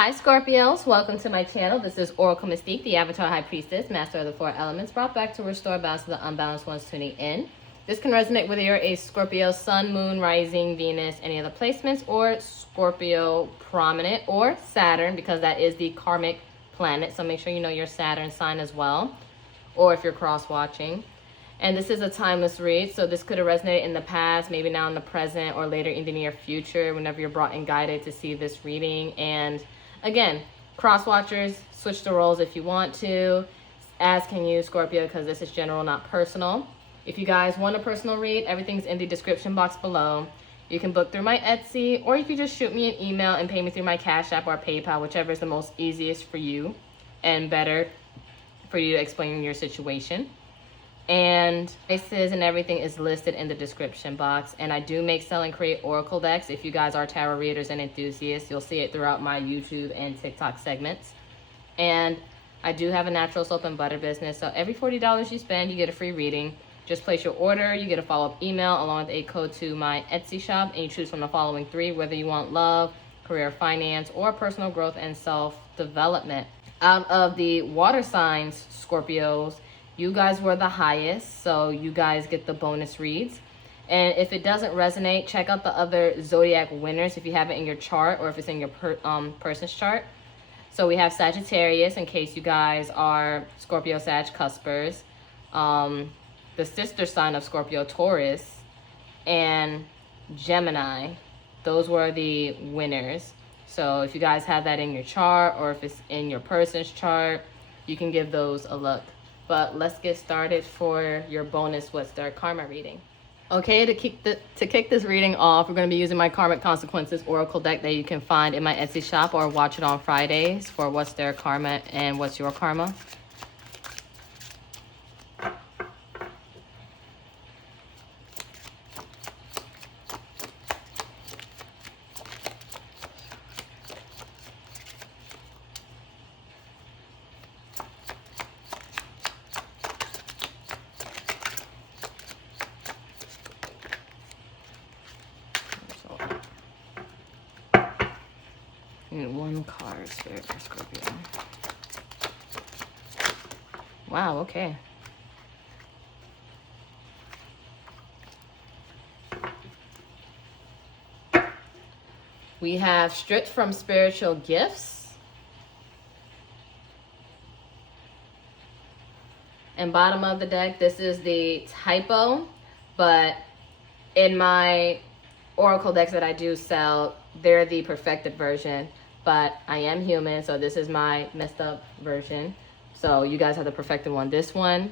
Hi Scorpios, welcome to my channel. This is Oracle Mystique, the Avatar High Priestess, Master of the Four Elements, brought back to restore balance to the unbalanced ones tuning in. This can resonate whether you're a Scorpio, Sun, Moon, Rising, Venus, any other placements, or Scorpio Prominent, or Saturn, because that is the karmic planet. So make sure you know your Saturn sign as well, or if you're cross-watching. And this is a timeless read, so this could have resonated in the past, maybe now in the present, or later in the near future, whenever you're brought and guided to see this reading. And again, cross-watchers, switch the roles if you want to, as can you, Scorpio, because this is general, not personal. If you guys want a personal read, everything's in the description box below. You can book through my Etsy, or you can just shoot me an email and pay me through my Cash App or PayPal, whichever is the most easiest for you and better for you to explain your situation. And prices and everything is listed in the description box. And I do make, sell, and create oracle decks. If you guys are tarot readers and enthusiasts, you'll see it throughout my YouTube and TikTok segments. And I do have a natural soap and butter business. So every $40 you spend, you get a free reading. Just place your order, you get a follow-up email along with a code to my Etsy shop, and you choose from the following three, whether you want love, career, finance, or personal growth and self-development. Out of the water signs, Scorpios, you guys were the highest, so you guys get the bonus reads. And if it doesn't resonate, check out the other zodiac winners if you have it in your chart, or if it's in your person's chart. So we have Sagittarius, in case you guys are Scorpio, Sag, Cuspers. The sister sign of Scorpio, Taurus, and Gemini. Those were the winners. So if you guys have that in your chart, or if it's in your person's chart, you can give those a look. But let's get started for your bonus What's Their Karma reading. Okay, to kick this reading off, we're going to be using my Karmic Consequences Oracle deck that you can find in my Etsy shop, or watch it on Fridays for What's Their Karma and What's Your Karma. And one card, Spirit for Scorpio. Wow, okay. We have Stripped from Spiritual Gifts. And bottom of the deck, this is the typo, but in my oracle decks that I do sell, they're the perfected version. But I am human, so this is my messed up version. So you guys have the perfected one. This one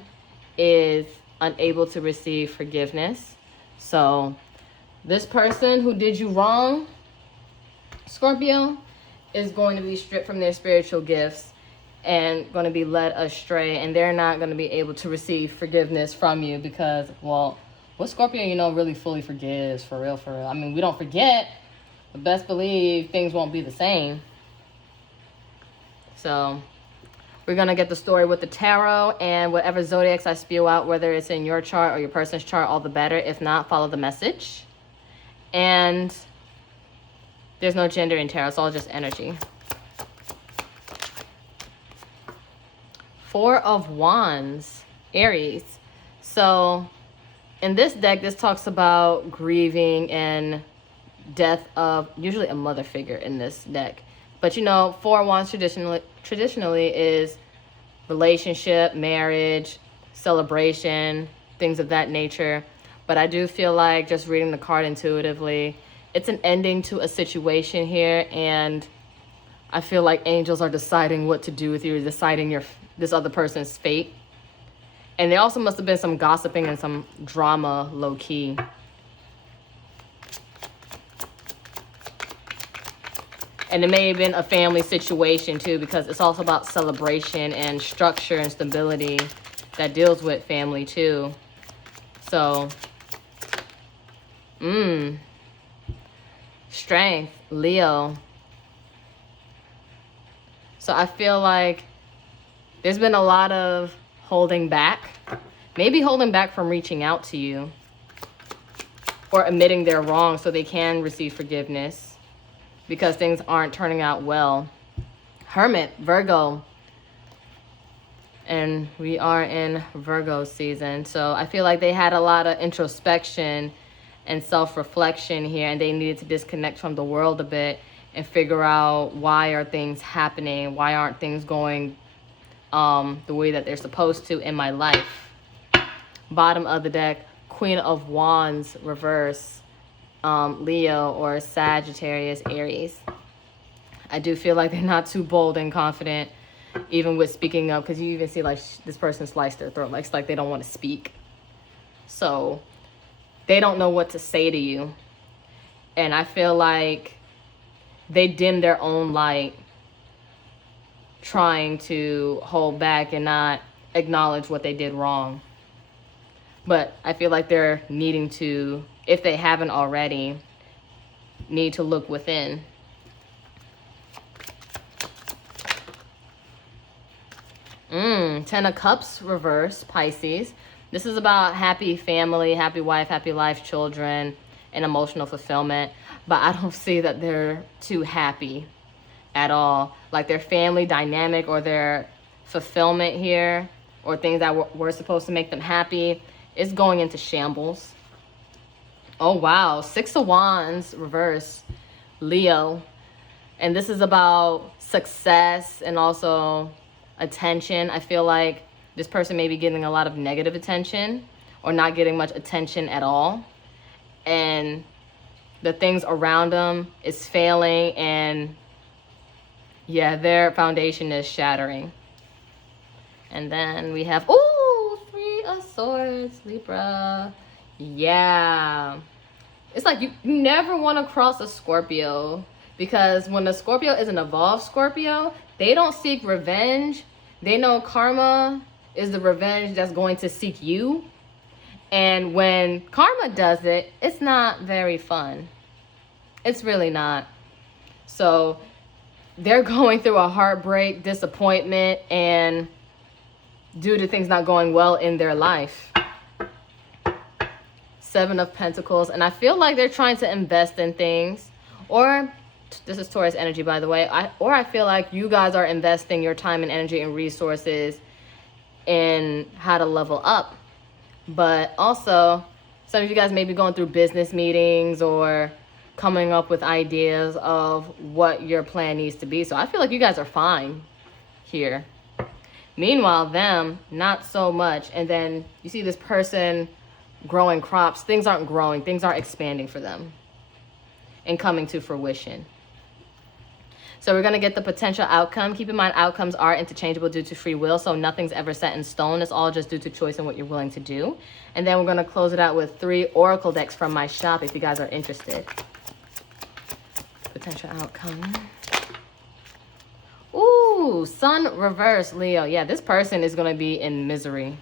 is unable to receive forgiveness. So this person who did you wrong, Scorpio, is going to be stripped from their spiritual gifts and going to be led astray. And they're not going to be able to receive forgiveness from you because, well, what Scorpio, really fully forgives, for real, for real. I mean, we don't forget. But best believe things won't be the same. So we're going to get the story with the tarot, and whatever zodiacs I spew out, whether it's in your chart or your person's chart, all the better. If not, follow the message. And there's no gender in tarot. It's all just energy. Four of Wands, Aries. So in this deck, this talks about grieving and death of usually a mother figure in this deck. But Four of Wands traditionally is relationship, marriage, celebration, things of that nature. But I do feel like, just reading the card intuitively, it's an ending to a situation here, and I feel like angels are deciding what to do with you, deciding this other person's fate. And there also must have been some gossiping and some drama low-key. And it may have been a family situation too, because it's also about celebration and structure and stability that deals with family too. So, strength, Leo. So I feel like there's been a lot of holding back. Maybe holding back from reaching out to you, or admitting they're wrong so they can receive forgiveness, because things aren't turning out well. Hermit, Virgo. And we are in Virgo season. So I feel like they had a lot of introspection and self-reflection here, and they needed to disconnect from the world a bit and figure out, why are things happening? Why aren't things going the way that they're supposed to in my life? Bottom of the deck, Queen of Wands, reverse, Leo or Sagittarius, Aries. I do feel like they're not too bold and confident, even with speaking up, because you even see like this person sliced their throat. Like, it's like they don't want to speak. So they don't know what to say to you. And I feel like they dim their own light, trying to hold back and not acknowledge what they did wrong. But I feel like they're needing to, if they haven't already, need to look within. Ten of Cups, reverse, Pisces. This is about happy family, happy wife, happy life, children, and emotional fulfillment. But I don't see that they're too happy at all. Like their family dynamic or their fulfillment here, or things that were supposed to make them happy, is going into shambles. Oh, wow. Six of Wands, reverse, Leo. And this is about success and also attention. I feel like this person may be getting a lot of negative attention or not getting much attention at all. And the things around them is failing, and yeah, their foundation is shattering. And then we have, ooh, Three of Swords, Libra. Yeah. It's like you never want to cross a Scorpio, because when a Scorpio is an evolved Scorpio, they don't seek revenge. They know karma is the revenge that's going to seek you. And when karma does it, it's not very fun. It's really not. So they're going through a heartbreak, disappointment, and due to things not going well in their life. Seven of Pentacles. And I feel like they're trying to invest in things, or this is Taurus energy, by the way. I feel like you guys are investing your time and energy and resources in how to level up. But also, some of you guys may be going through business meetings or coming up with ideas of what your plan needs to be. So I feel like you guys are fine here. Meanwhile, them, not so much. And then you see this person growing crops. Things aren't growing. Things aren't expanding for them and coming to fruition. So we're going to get the potential outcome. Keep in mind, outcomes are interchangeable due to free will. So nothing's ever set in stone. It's all just due to choice and what you're willing to do. And then we're going to close it out with 3 oracle decks from my shop if you guys are interested. Potential outcome. Ooh, Sun reverse, Leo. Yeah, this person is going to be in misery.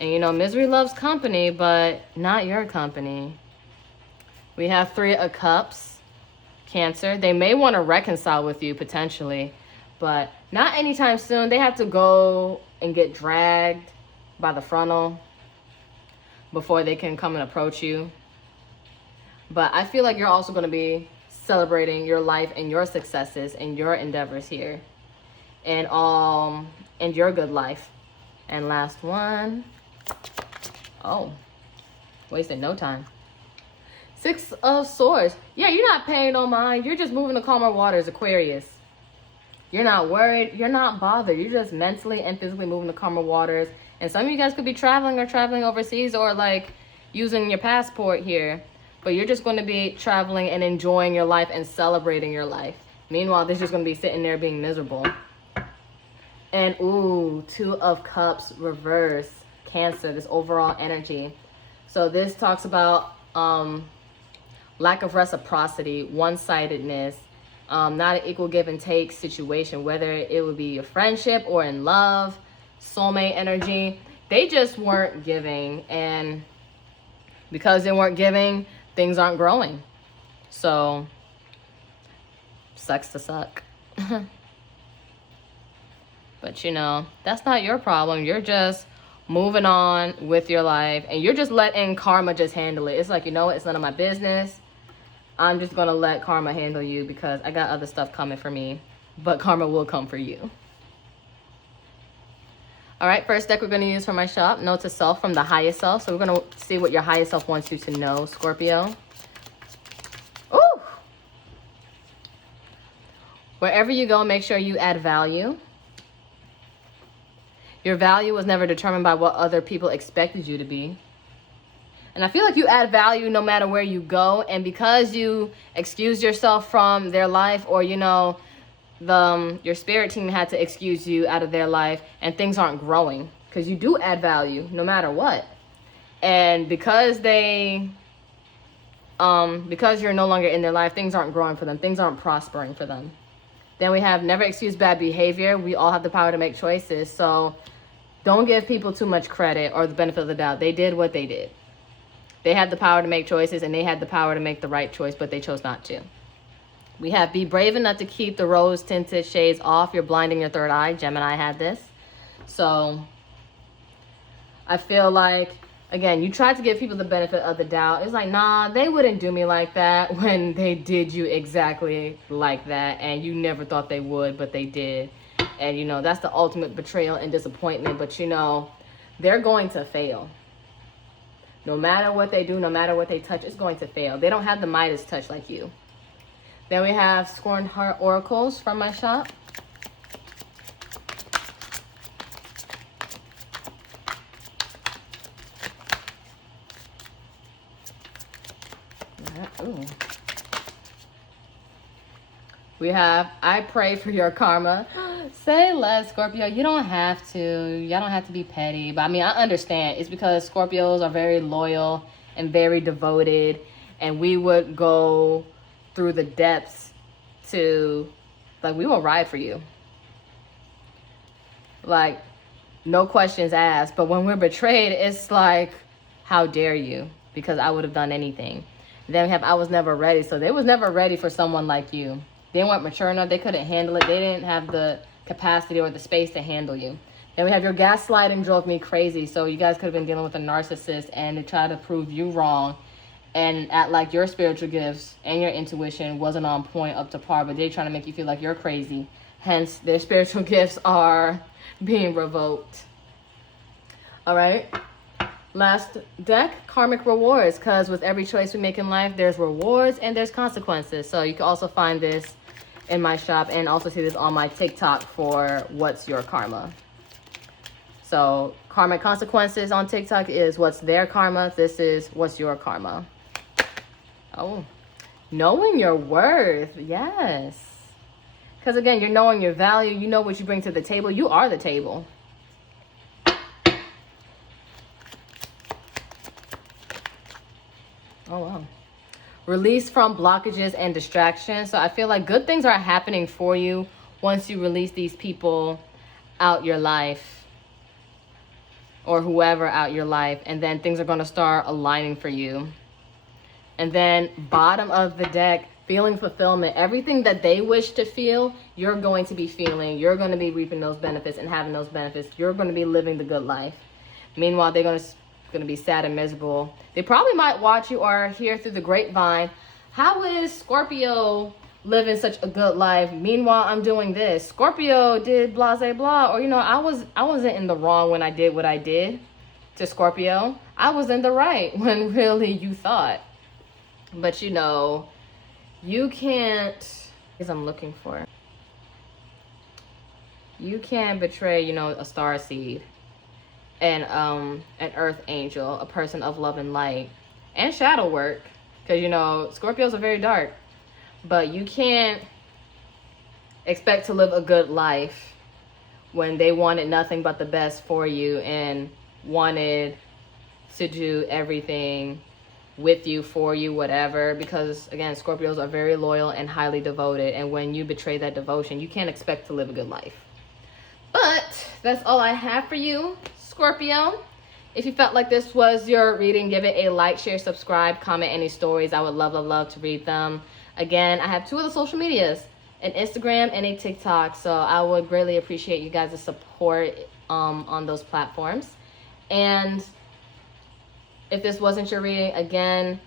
And you know, misery loves company, but not your company. We have 3 of Cups. Cancer. They may want to reconcile with you potentially, but not anytime soon. They have to go and get dragged by the frontal before they can come and approach you. But I feel like you're also going to be celebrating your life and your successes and your endeavors here, and your good life. And last one. Oh, wasted no time. 6 of Swords. Yeah, you're not paying no mind. You're just moving to calmer waters, Aquarius. You're not worried. You're not bothered. You're just mentally and physically moving to calmer waters. And some of you guys could be traveling overseas, or like using your passport here. But you're just going to be traveling and enjoying your life and celebrating your life. Meanwhile, they're just going to be sitting there being miserable. And ooh, 2 of Cups reverse, Cancer, this overall energy. So this talks about lack of reciprocity, one-sidedness, not an equal give and take situation, whether it would be a friendship or in love, soulmate energy. They just weren't giving, and because they weren't giving, things aren't growing. So sucks to suck. But you know, that's not your problem. You're just moving on with your life, and you're just letting karma just handle it. It's like, you know what, it's none of my business. I'm just going to let karma handle you because I got other stuff coming for me. But karma will come for you. All right, first deck we're going to use for my shop. Note to self from the highest self. So we're going to see what your highest self wants you to know, Scorpio. Ooh! Wherever you go, make sure you add value. Your value was never determined by what other people expected you to be. And I feel like you add value no matter where you go. And because you excuse yourself from their life, or, you know, your spirit team had to excuse you out of their life, and things aren't growing because you do add value no matter what. And because because you're no longer in their life, things aren't growing for them, things aren't prospering for them. Then we have never excuse bad behavior. We all have the power to make choices, so don't give people too much credit or the benefit of the doubt. They did what they did. They had the power to make choices, and they had the power to make the right choice, but they chose not to. We have be brave enough to keep the rose-tinted shades off. You're blinding your third eye. Gemini had this. So I feel like, again, you tried to give people the benefit of the doubt. It's like, nah, they wouldn't do me like that when they did you exactly like that. And you never thought they would, but they did. And, you know, that's the ultimate betrayal and disappointment. But, you know, they're going to fail. No matter what they do, no matter what they touch, it's going to fail. They don't have the Midas touch like you. Then we have Scorned Heart Oracles from my shop. Ooh. We have I pray for your karma. Say less, Scorpio. You don't have to. Y'all don't have to be petty. But I mean, I understand. It's because Scorpios are very loyal and very devoted. And we would go through the depths to, like, we will ride for you. Like, no questions asked. But when we're betrayed, it's like, how dare you? Because I would have done anything. Then we have I was never ready. So they was never ready for someone like you. They weren't mature enough. They couldn't handle it. They didn't have the capacity or the space to handle you. Then we have your gaslighting drove me crazy. So you guys could have been dealing with a narcissist, and they tried to prove you wrong and act like your spiritual gifts and your intuition wasn't on point, up to par, but they're trying to make you feel like you're crazy. Hence, their spiritual gifts are being revoked. All right. Last deck, Karmic Rewards, because with every choice we make in life, there's rewards and there's consequences. So you can also find this in my shop and also see this on my TikTok for What's Your Karma. So karmic consequences on TikTok is what's their karma. This is what's your karma. Oh, knowing your worth. Yes. Because again, you're knowing your value. You know what you bring to the table. You are the table. Oh, wow. Release from blockages and distractions. So I feel like good things are happening for you once you release these people out your life, or whoever out your life, and then things are going to start aligning for you. And then bottom of the deck, feeling fulfillment. Everything that they wish to feel, you're going to be feeling. You're going to be reaping those benefits and having those benefits. You're going to be living the good life. Meanwhile, they're going to be sad and miserable. They probably might watch you or hear through the grapevine, how is Scorpio living such a good life? Meanwhile, I'm doing this. Scorpio did blah, blah, blah. Or, you know, I wasn't in the wrong when I did what I did to Scorpio. I was in the right when really you thought. But, you know, you can't, as I'm looking for, you can't betray, you know, a star seed and an earth angel, a person of love and light, and shadow work. Because, you know, Scorpios are very dark. But you can't expect to live a good life when they wanted nothing but the best for you and wanted to do everything with you, for you, whatever. Because, again, Scorpios are very loyal and highly devoted. And when you betray that devotion, you can't expect to live a good life. But that's all I have for you, Scorpio. If you felt like this was your reading, give it a like, share, subscribe, comment any stories. I would love, love, love to read them. Again, I have 2 other social medias, an Instagram and a TikTok. So I would greatly appreciate you guys' support on those platforms. And if this wasn't your reading, again,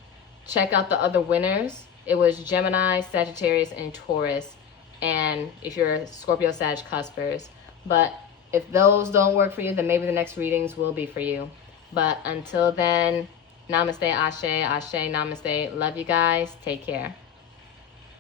check out the other winners it was Gemini, Sagittarius, and Taurus. And if you're Scorpio, Sag, cuspers. But if those don't work for you, then maybe the next readings will be for you. But until then, namaste, ashe, ashe, namaste. Love you guys. Take care.